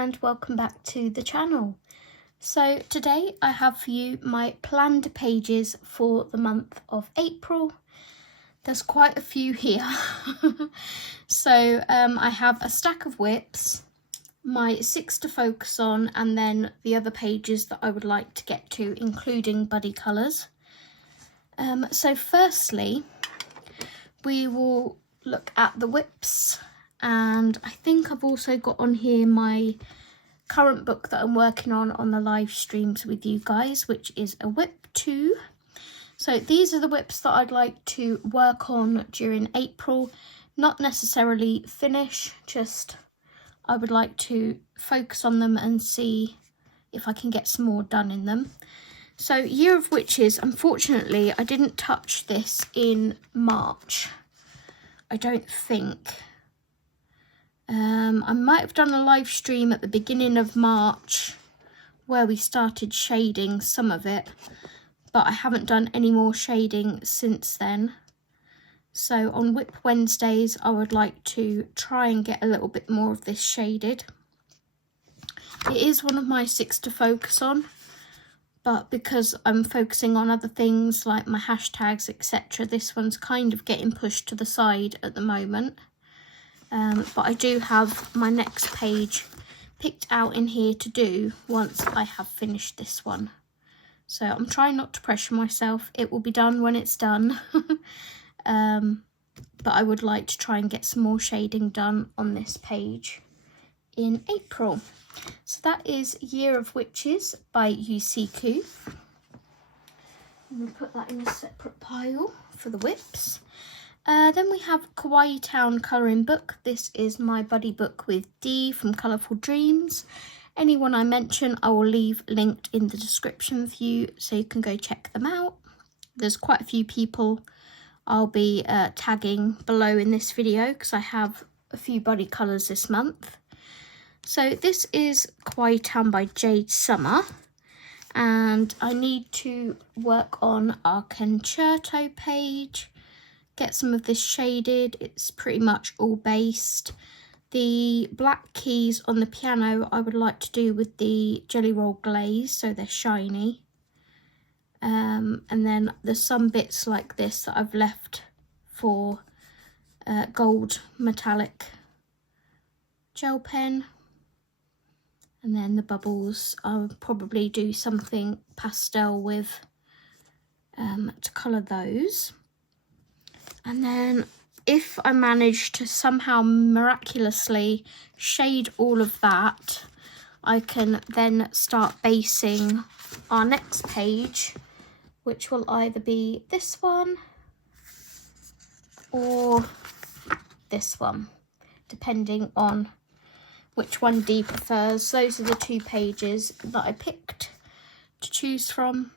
and welcome back to the channel. So today I have for you my planned pages for the month of April. There's quite a few here. So I have a stack of whips, my 6 to focus on, and then the other pages that I would like to get to, including buddy colours. So firstly, we will look at the whips, and I think I've also got on here my current book that I'm working on the live streams with you guys, which is a whip 2. So these are the whips that I'd like to work on during April, not necessarily finish, just I would like to focus on them and see if I can get some more done in them. So Year of Witches, unfortunately I didn't touch this in March, I don't think. I might have done a live stream at the beginning of March where we started shading some of it, but I haven't done any more shading since then. So on Whip Wednesdays I would like to try and get a little bit more of this shaded. It is one of my 6 to focus on, but because I'm focusing on other things like my hashtags, etc., this one's kind of getting pushed to the side at the moment. But I do have my next page picked out in here to do once I have finished this one. So I'm trying not to pressure myself. It will be done when it's done. But I would like to try and get some more shading done on this page in April. So that is Year of Witches by Yusiku. I'm going to put that in a separate pile for the whips. Then we have Kawaii Town colouring book. This is my buddy book with Dee from Colourful Dreams. Anyone I mention I will leave linked in the description for you, so you can go check them out. There's quite a few people I'll be tagging below in this video because I have a few buddy colours this month. So this is Kawaii Town by Jade Summer, and I need to work on our concerto page. Get some of this shaded. It's pretty much all based. The black keys on the piano I would like to do with the Jelly Roll glaze, so they're shiny. And then there's some bits like this that I've left for gold metallic gel pen. And then the bubbles I'll probably do something pastel with to colour those. And then if I manage to somehow miraculously shade all of that, I can then start basing our next page, which will either be this one or this one, depending on which one Dee prefers. Those are the 2 pages that I picked to choose from.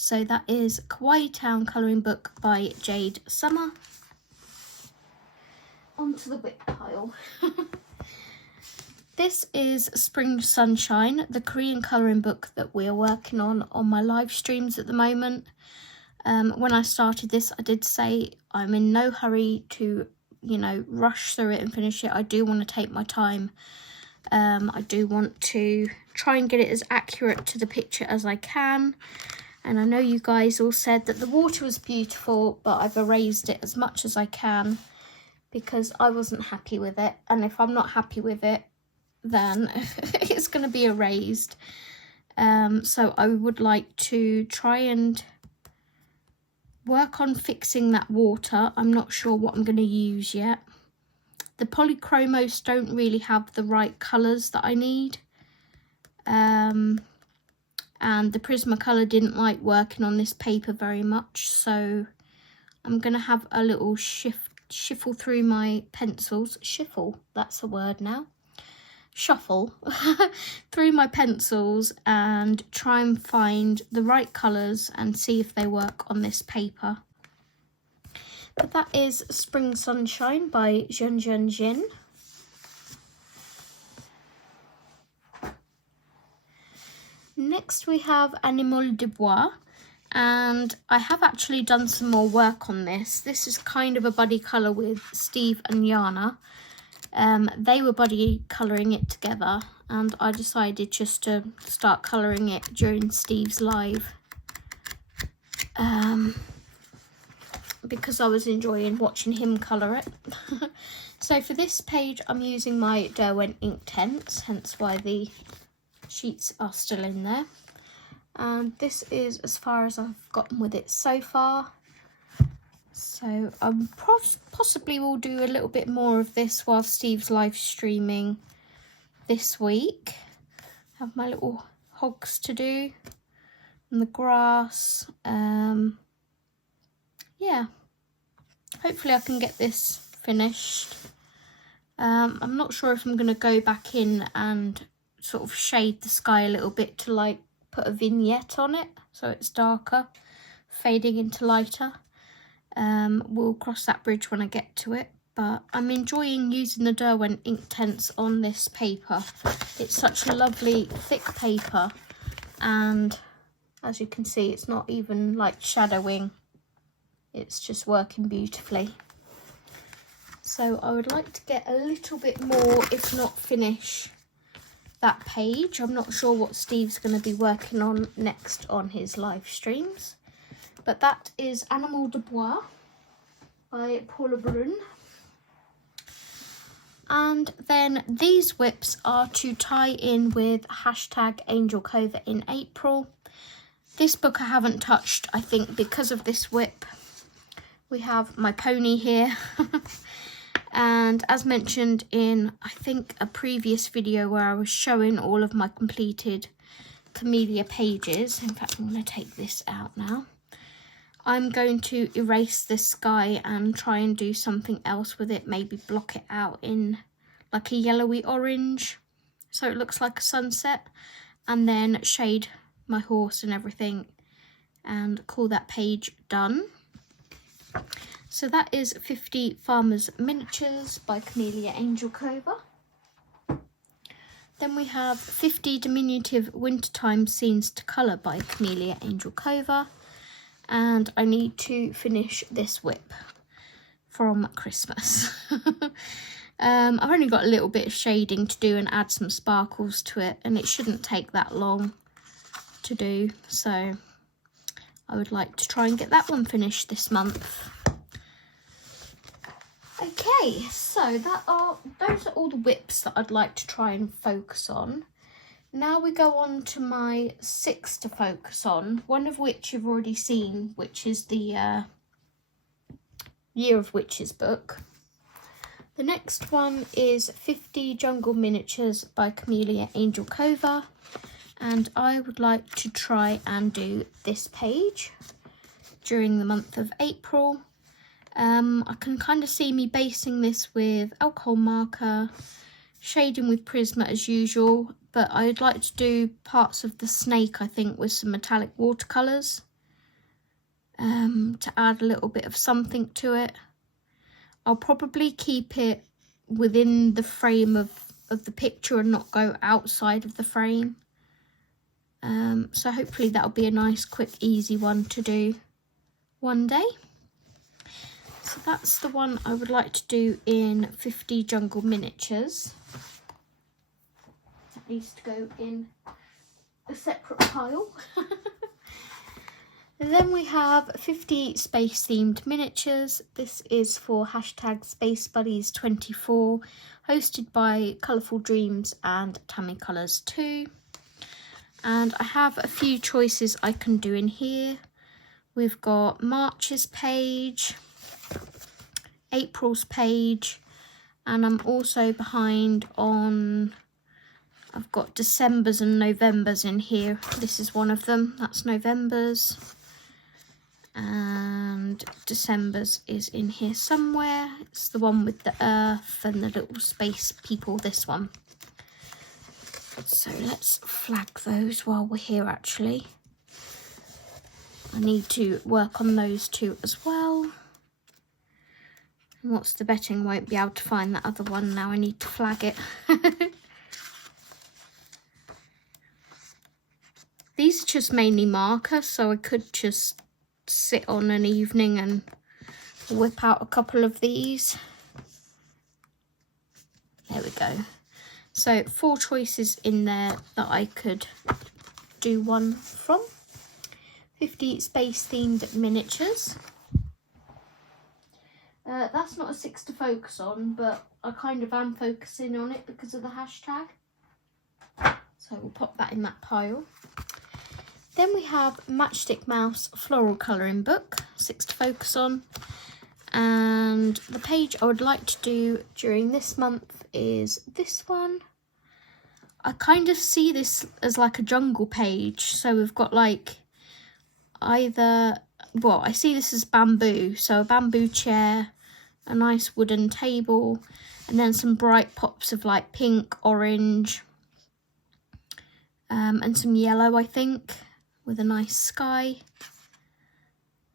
So that is Kawaii Town colouring book by Jade Summer. Onto the whip pile. This is Spring Sunshine, the Korean colouring book that we are working on my live streams at the moment. When I started this, I did say I'm in no hurry to, rush through it and finish it. I do want to take my time. I do want to try and get it as accurate to the picture as I can. And I know you guys all said that the water was beautiful, but I've erased it as much as I can because I wasn't happy with it. And if I'm not happy with it, then it's going to be erased. So I would like to try and work on fixing that water. I'm not sure what I'm going to use yet. The polychromos don't really have the right colours that I need. And the Prismacolor didn't like working on this paper very much, so I'm going to have a little shuffle through my pencils. Shuffle, that's a word now. Shuffle through my pencils and try and find the right colours and see if they work on this paper. But that is Spring Sunshine by Jun Jun Jin. Next we have Animal de Bois, and I have actually done some more work on this. This is kind of a buddy colour with Steve and Yana, They were buddy colouring it together, and I decided just to start colouring it during Steve's live, because I was enjoying watching him colour it. So for this page I'm using my Derwent Inktense, hence why the sheets are still in there. And this is as far as I've gotten with it so far. So I possibly will do a little bit more of this while Steve's live streaming this week. Have my little hogs to do and the grass. Yeah, hopefully I can get this finished. I'm not sure if I'm going to go back in and sort of shade the sky a little bit to like put a vignette on it so it's darker, fading into lighter. We'll cross that bridge when I get to it, but I'm enjoying using the Derwent Inktense on this paper. It's such a lovely thick paper, and as you can see it's not even like shadowing, it's just working beautifully. So I would like to get a little bit more, if not finish that page. I'm not sure what Steve's going to be working on next on his live streams. But that is Animal de Bois by Paula Brun. And then these whips are to tie in with hashtag Angel Cova in April. This book I haven't touched, I think, because of this whip. We have my pony here. And as mentioned in, I think, a previous video where I was showing all of my completed Camellia pages. In fact, I'm going to take this out now. I'm going to erase this sky and try and do something else with it. Maybe block it out in like a yellowy orange so it looks like a sunset. And then shade my horse and everything and call that page done. So that is 50 Farmers Miniatures by Camellia Angel Cova. Then we have 50 Diminutive Wintertime Scenes to Colour by Camellia Angel Cova. And I need to finish this whip from Christmas. I've only got a little bit of shading to do and add some sparkles to it, and it shouldn't take that long to do. So I would like to try and get that one finished this month. Okay, so those are all the whips that I'd like to try and focus on. Now we go on to my 6 to focus on, one of which you've already seen, which is the Year of Witches book. The next one is 50 Jungle Miniatures by Camellia Angel Cova, and I would like to try and do this page during the month of April. I can kind of see me basing this with alcohol marker, shading with Prisma as usual, but I'd like to do parts of the snake, I think, with some metallic watercolours to add a little bit of something to it. I'll probably keep it within the frame of the picture and not go outside of the frame. So hopefully that'll be a nice, quick, easy one to do one day. So that's the one I would like to do in 50 Jungle Miniatures. That needs to go in a separate pile. And then we have 50 space themed miniatures. This is for hashtag Space Buddies 24, hosted by Colourful Dreams and Tammy Colours 2. And I have a few choices I can do in here. We've got March's page, April's page, and I'm also behind on, I've got December's and November's in here. This is one of them, that's November's. And December's is in here somewhere. It's the one with the Earth and the little space people, this one. So let's flag those while we're here actually. I need to work on those two as well. And what's the betting? Won't be able to find that other one now. I need to flag it. These are just mainly marker, so I could just sit on an evening and whip out a couple of these. go. So 4 choices in there that I could do one from. 50 space themed miniatures. That's not a 6 to focus on, but I kind of am focusing on it because of the hashtag. So we'll pop that in that pile. Then we have Matchstick Mouse Floral Colouring Book, 6 to focus on. And the page I would like to do during this month is this one. I kind of see this as like a jungle page. So we've got like either, well, I see this as bamboo. So a bamboo chair, a nice wooden table, and then some bright pops of like pink, orange, and some yellow, I think, with a nice sky.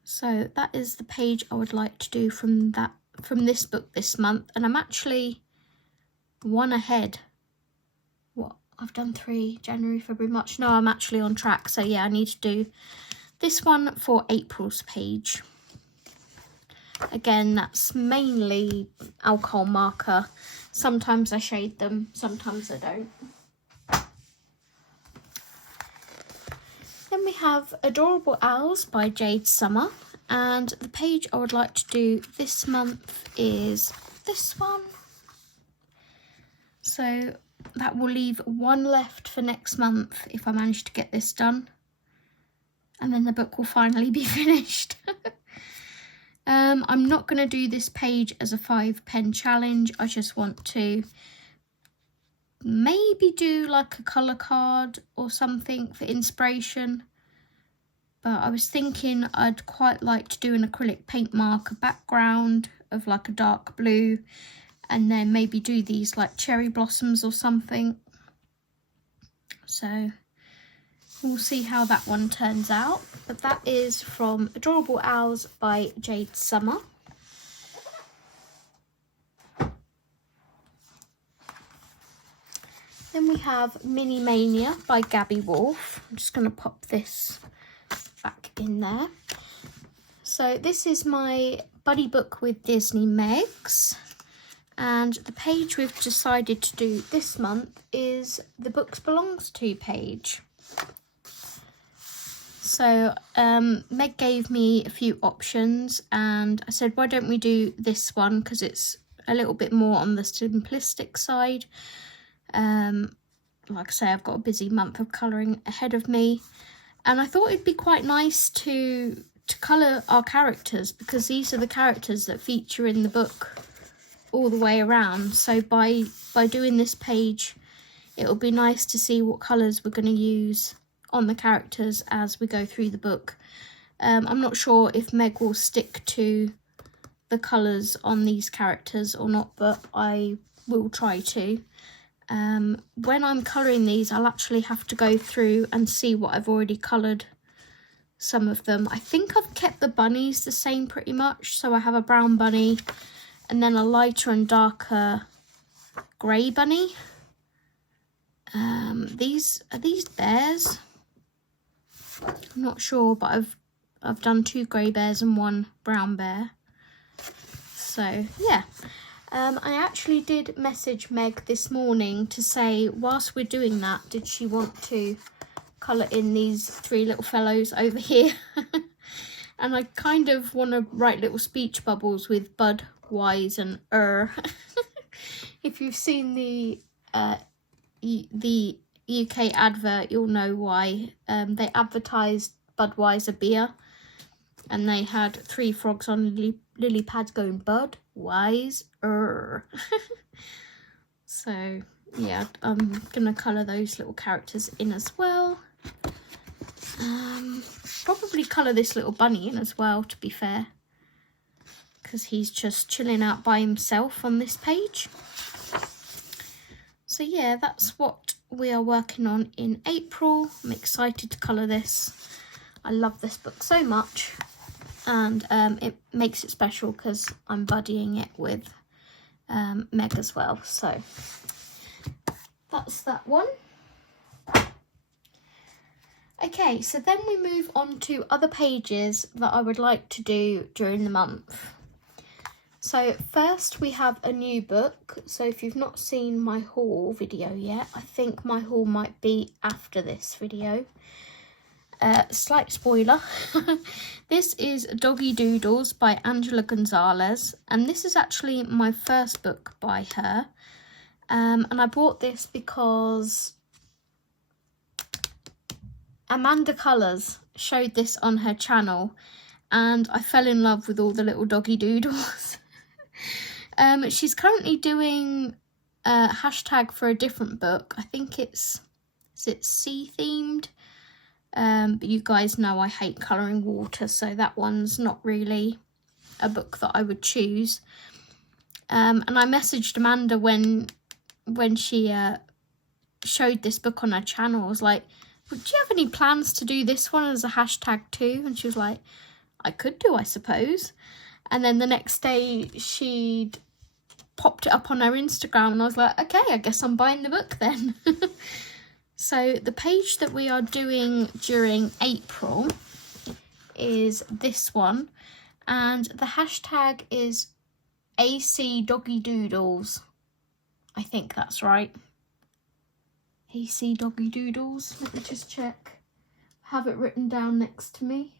So that is the page I would like to do from this book this month, and I'm actually 1 ahead. What, I've done 3, January, February, March. No, I'm actually on track. So yeah, I need to do this one for April's page. Again, that's mainly alcohol marker. Sometimes I shade them, sometimes I don't. Then we have Adorable Owls by Jade Summer, and the page I would like to do this month is this one. So that will leave 1 left for next month if I manage to get this done, and then the book will finally be finished. I'm not going to do this page as a 5 pen challenge. I just want to maybe do like a colour card or something for inspiration. But I was thinking I'd quite like to do an acrylic paint marker background of like a dark blue, and then maybe do these like cherry blossoms or something. So we'll see how that one turns out. But that is from Adorable Owls by Jade Summer. Then we have Mini Mania by Gabby Wolf. I'm just going to pop this back in there. So this is my buddy book with Disney Megs, and the page we've decided to do this month is the Books Belongs To page. So Meg gave me a few options, and I said, why don't we do this one, because it's a little bit more on the simplistic side. Like I say, I've got a busy month of colouring ahead of me, and I thought it'd be quite nice to colour our characters, because these are the characters that feature in the book all the way around. So by doing this page, it'll be nice to see what colours we're going to use on the characters as we go through the book. I'm not sure if Meg will stick to the colours on these characters or not, but I will try to. When I'm colouring these, I'll actually have to go through and see what I've already coloured some of them. I think I've kept the bunnies the same pretty much. So I have a brown bunny and then a lighter and darker grey bunny. Are these bears? I'm not sure, but I've done 2 grey bears and 1 brown bear. So yeah. I actually did message Meg this morning to say, whilst we're doing that, did she want to colour in these 3 little fellows over here? And I kind of want to write little speech bubbles with Bud, Wise and If you've seen the UK advert, you'll know why. They advertised Budweiser beer, and they had 3 frogs on lily pads going Bud, Wise, So yeah, I'm gonna colour those little characters in as well. Probably colour this little bunny in as well, to be fair, because he's just chilling out by himself on this page. So yeah, that's what we are working on in April. I'm excited to colour this. I love this book so much, and it makes it special because I'm buddying it with Meg as well. So that's that one. Okay, so then we move on to other pages that I would like to do during the month. So first we have a new book. So if you've not seen my haul video yet, I think my haul might be after this video. Slight spoiler. This is Doggy Doodles by Angela Gonzalez, and this is actually my first book by her. And I bought this because Amanda Colours showed this on her channel, and I fell in love with all the little doggy doodles. She's currently doing a hashtag for a different book. I think is it sea themed? But you guys know I hate colouring water, so that one's not really a book that I would choose. And I messaged Amanda when she showed this book on her channel. I was like, would you have any plans to do this one as a hashtag too? And she was like, I could do, I suppose. And then the next day she'd popped it up on her Instagram, and I was like, okay, I guess I'm buying the book then. So the page that we are doing during April is this one, and the hashtag is AC Doggy Doodles. I think that's right. AC Doggy Doodles. Let me just check. I have it written down next to me.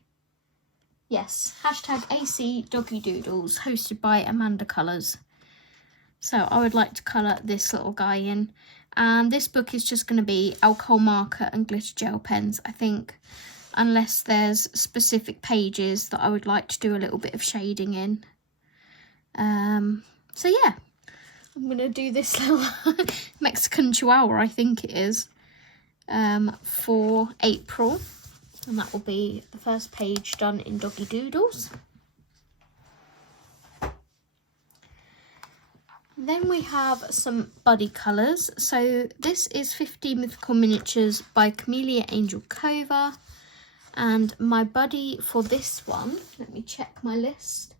Yes, hashtag AC Doggy Doodles, hosted by Amanda Colours. So I would like to colour this little guy in. And this book is just going to be alcohol marker and glitter gel pens, I think, unless there's specific pages that I would like to do a little bit of shading in. So yeah, I'm going to do this little Mexican Chihuahua, I think it is, for April. And that will be the first page done in Doggy Doodles. Then we have some buddy colours. So this is 50 Mythical Miniatures by Camellia Angelkova. And my buddy for this one, let me check my list.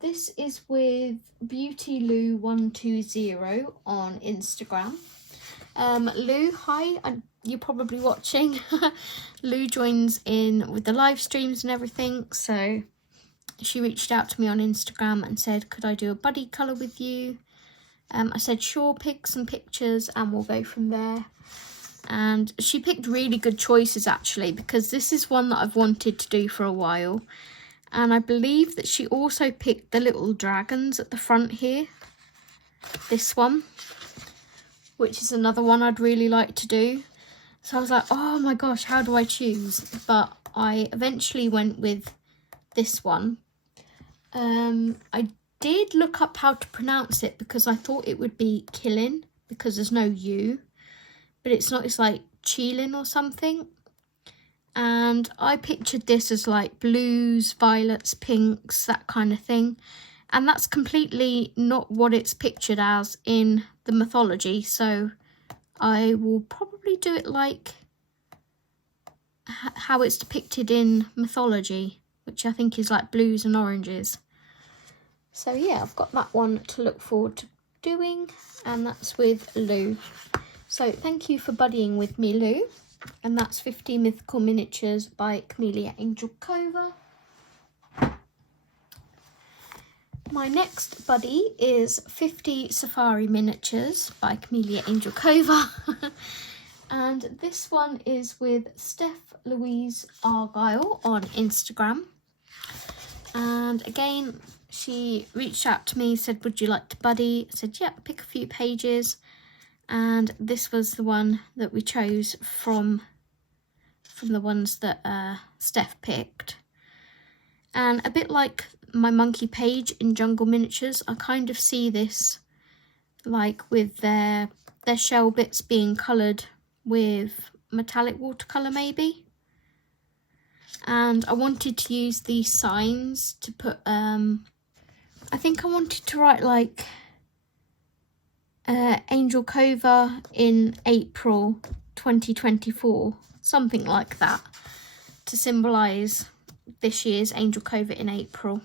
This is with BeautyLou120 on Instagram. Lou, hi, you're probably watching. Lou joins in with the live streams and everything, so she reached out to me on Instagram and said, could I do a buddy colour with you? I said, sure, pick some pictures and we'll go from there. And she picked really good choices, actually, because this is one that I've wanted to do for a while. And I believe that she also picked the little dragons at the front here. This one, which is another one I'd really like to do. So I was like, oh my gosh, how do I choose? But I eventually went with this one. I did look up how to pronounce it because I thought it would be Killin because there's no U. But it's not, it's like Chilin or something. And I pictured this as like blues, violets, pinks, that kind of thing. And that's completely not what it's pictured as in the mythology. So I will probably do it like how it's depicted in mythology, which I think is like blues and oranges. So yeah, I've got that one to look forward to doing, and that's with Lou. So thank you for buddying with me, Lou. And that's 50 Mythical Miniatures by Camellia Angelkova. My next buddy is 50 Safari Miniatures by Camellia Angelkova. And this one is with Steph Louise Argyle on Instagram. And again, she reached out to me, said, would you like to buddy? I said, yeah, pick a few pages. And this was the one that we chose from the ones that Steph picked. And a bit like my monkey page in Jungle Miniatures, I kind of see this like with their shell bits being coloured with metallic watercolour maybe. And I wanted to use these signs to put, I think I wanted to write like Angelkova in April 2024, something like that, to symbolise this year's Angelkova in April.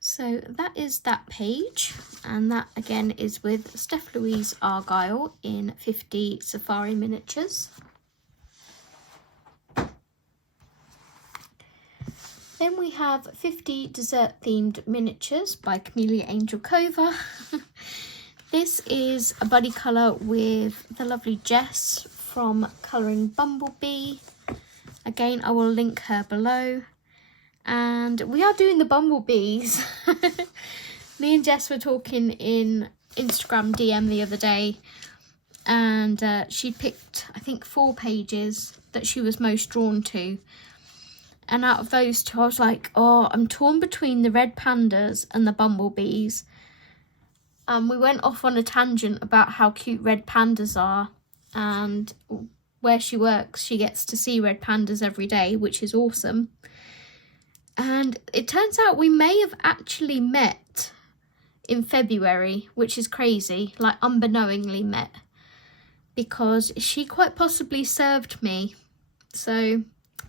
So that is that page, and that again is with Steph Louise Argyle in 50 Safari Miniatures. Then we have 50 dessert themed miniatures by Camellia Angel Cova. This is a buddy colour with the lovely Jess from Colouring Bumblebee. Again, I will link her below. And we are doing the bumblebees. Me and Jess were talking in Instagram DM the other day, and she picked, I think, 4 pages that she was most drawn to. And out of those 2, I was like, oh, I'm torn between the red pandas and the bumblebees. We went off on a tangent about how cute red pandas are, and where she works, she gets to see red pandas every day, which is awesome. And it turns out we may have actually met in February, which is crazy, like unbeknowingly met, because she quite possibly served me. So,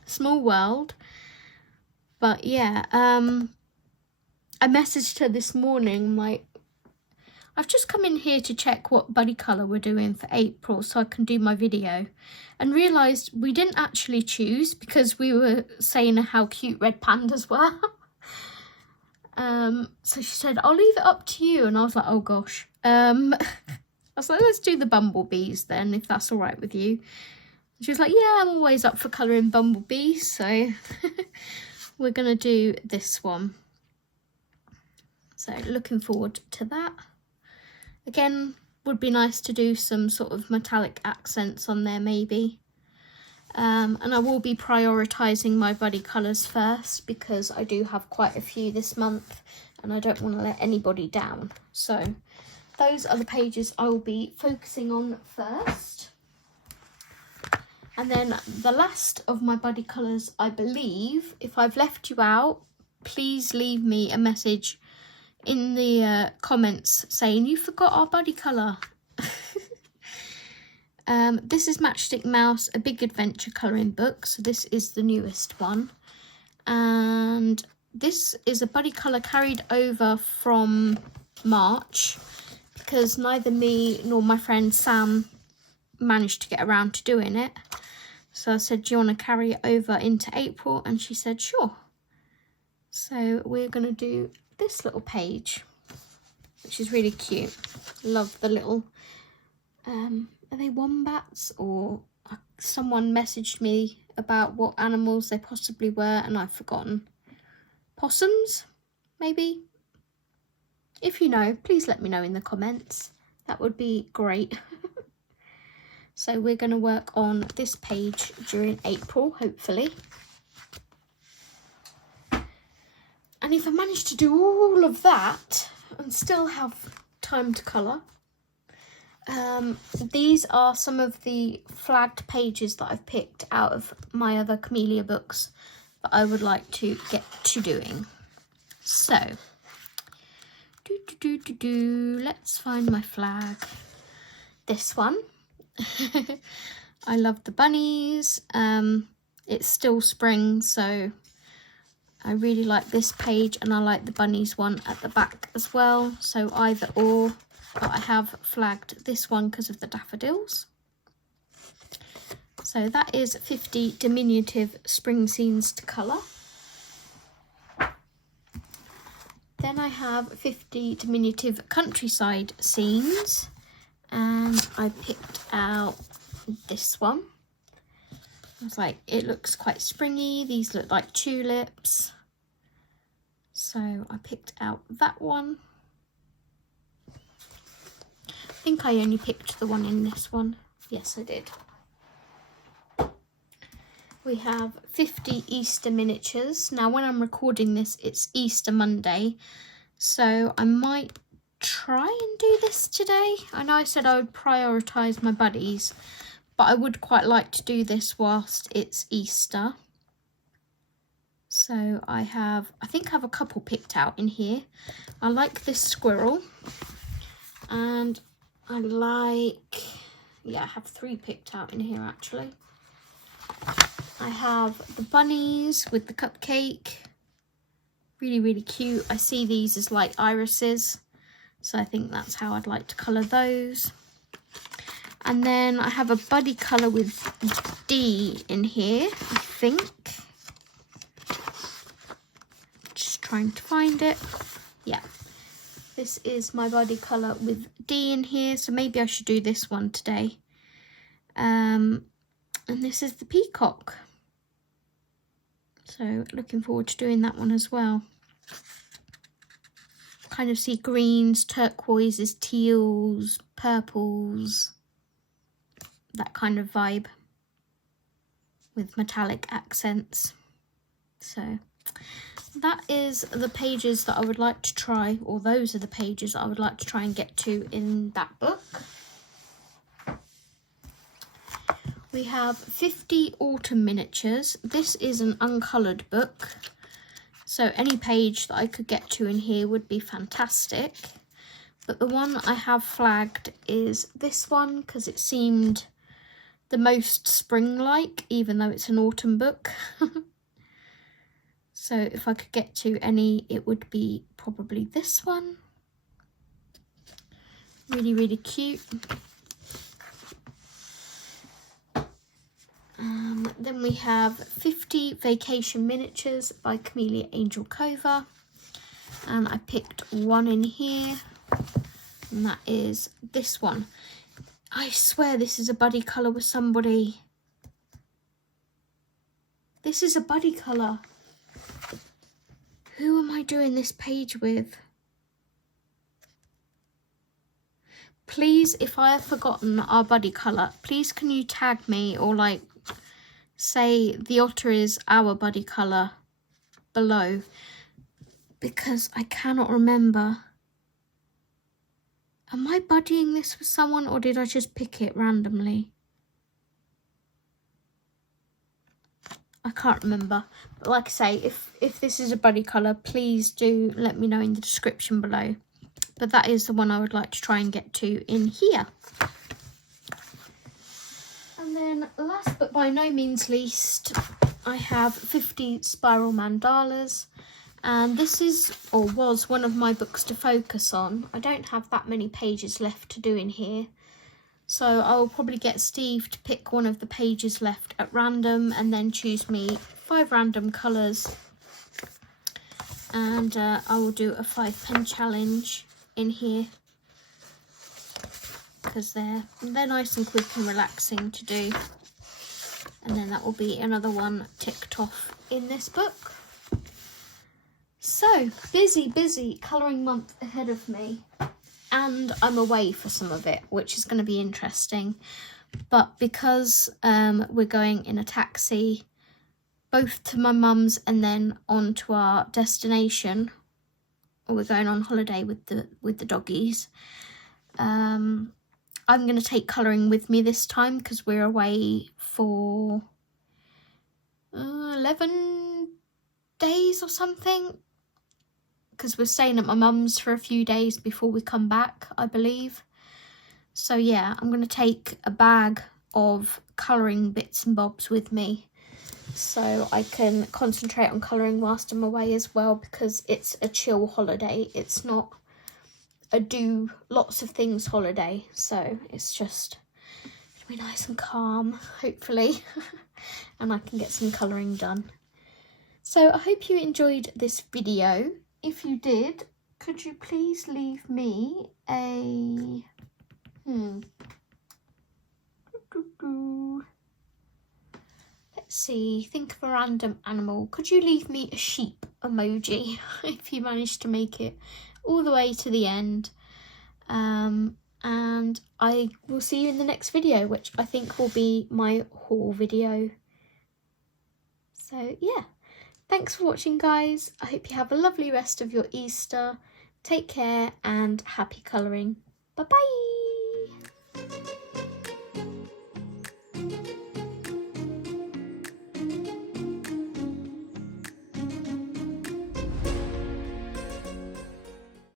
small world. But yeah, I messaged her this morning, like, I've just come in here to check what buddy colour we're doing for April so I can do my video, and realised we didn't actually choose because we were saying how cute red pandas were. So she said, I'll leave it up to you, and I was like, oh gosh. I was like, let's do the bumblebees then, if that's all right with you. She was like, yeah, I'm always up for colouring bumblebees, so we're going to do this one. So looking forward to that. Again, would be nice to do some sort of metallic accents on there maybe. And I will be prioritising my buddy colours first because I do have quite a few this month and I don't want to let anybody down. So those are the pages I will be focusing on first. And then the last of my buddy colours, I believe, if I've left you out, please leave me a message in the comments saying you forgot our buddy colour. This is Matchstick Mouse, a big adventure colouring book, so this is the newest one, and this is a buddy colour carried over from March because neither me nor my friend Sam managed to get around to doing it. So I said, do you want to carry it over into April? And she said sure. So we're going to do this little page, which is really cute. Love the little are they wombats, or someone messaged me about what animals they possibly were and I've forgotten. Possums, maybe? If you know, please let me know in the comments. That would be great. So we're going to work on this page during April, hopefully. And if I manage to do all of that and still have time to colour, these are some of the flagged pages that I've picked out of my other Camellia books that I would like to get to doing. So, let's find my flag. This one. I love the bunnies. It's still spring, so I really like this page, and I like the bunnies one at the back as well. So either or. But I have flagged this one because of the daffodils. So that is 50 diminutive spring scenes to colour. Then I have 50 diminutive countryside scenes, and I picked out this one. I was like, it looks quite springy. These look like tulips. So I picked out that one. I think I only picked the one in this one. Yes, I did. We have 50 Easter miniatures. Now, when I'm recording this, it's Easter Monday, so I might try and do this today. I know I said I would prioritise my buddies, but I would quite like to do this whilst it's Easter. So I think I have a couple picked out in here. I like this squirrel, and I like, yeah, I have 3 picked out in here actually. I have the bunnies with the cupcake. Really, really cute. I see these as like irises, so I think that's how I'd like to colour those. And then I have a buddy colour with D in here, I think. trying to find it. Yeah, this is my body colour with D in here, so maybe I should do this one today. And this is the peacock. So looking forward to doing that one as well. Kind of see greens, turquoises, teals, purples, that kind of vibe with metallic accents. So that is the pages that I would like to try, or those are the pages that I would like to try and get to in that book. We have 50 autumn miniatures. This is an uncoloured book, so any page that I could get to in here would be fantastic. But the one I have flagged is this one because it seemed the most spring-like, even though it's an autumn book. So if I could get to any, it would be probably this one. Really, really cute. Then we have 50 Vacation Miniatures by Camellia Angel Cova. And I picked one in here, and that is this one. I swear this is a buddy colour with somebody. This is a buddy colour. Who am I doing this page with? Please, if I have forgotten our buddy colour, please can you tag me or like say the otter is our buddy colour below, because I cannot remember. Am I buddying this with someone, or did I just pick it randomly? I can't remember. But like I say, if this is a buddy colour, please do let me know in the description below. But that is the one I would like to try and get to in here. And then last but by no means least, I have 50 spiral mandalas. And this is, or was, one of my books to focus on. I don't have that many pages left to do in here. So I will probably get Steve to pick one of the pages left at random and then choose me 5 random colours. And I will do a 5-pen challenge in here, because they're nice and quick and relaxing to do. And then that will be another one ticked off in this book. So, busy colouring month ahead of me. And I'm away for some of it, which is going to be interesting. But because we're going in a taxi, both to my mum's and then on to our destination, or we're going on holiday with the doggies, I'm going to take colouring with me this time because we're away for 11 days or something. Because we're staying at my mum's for a few days before we come back, I believe. So yeah, I'm going to take a bag of colouring bits and bobs with me, so I can concentrate on colouring whilst I'm away as well, because it's a chill holiday. It's not a do lots of things holiday, so it's just it'll be nice and calm, hopefully, and I can get some colouring done. So I hope you enjoyed this video. If you did, could you please leave me a let's see, think of a random animal. Could you leave me a sheep emoji if you managed to make it all the way to the end? And I will see you in the next video, which I think will be my haul video. So yeah. Thanks for watching, guys. I hope you have a lovely rest of your Easter. Take care and happy colouring. Bye-bye.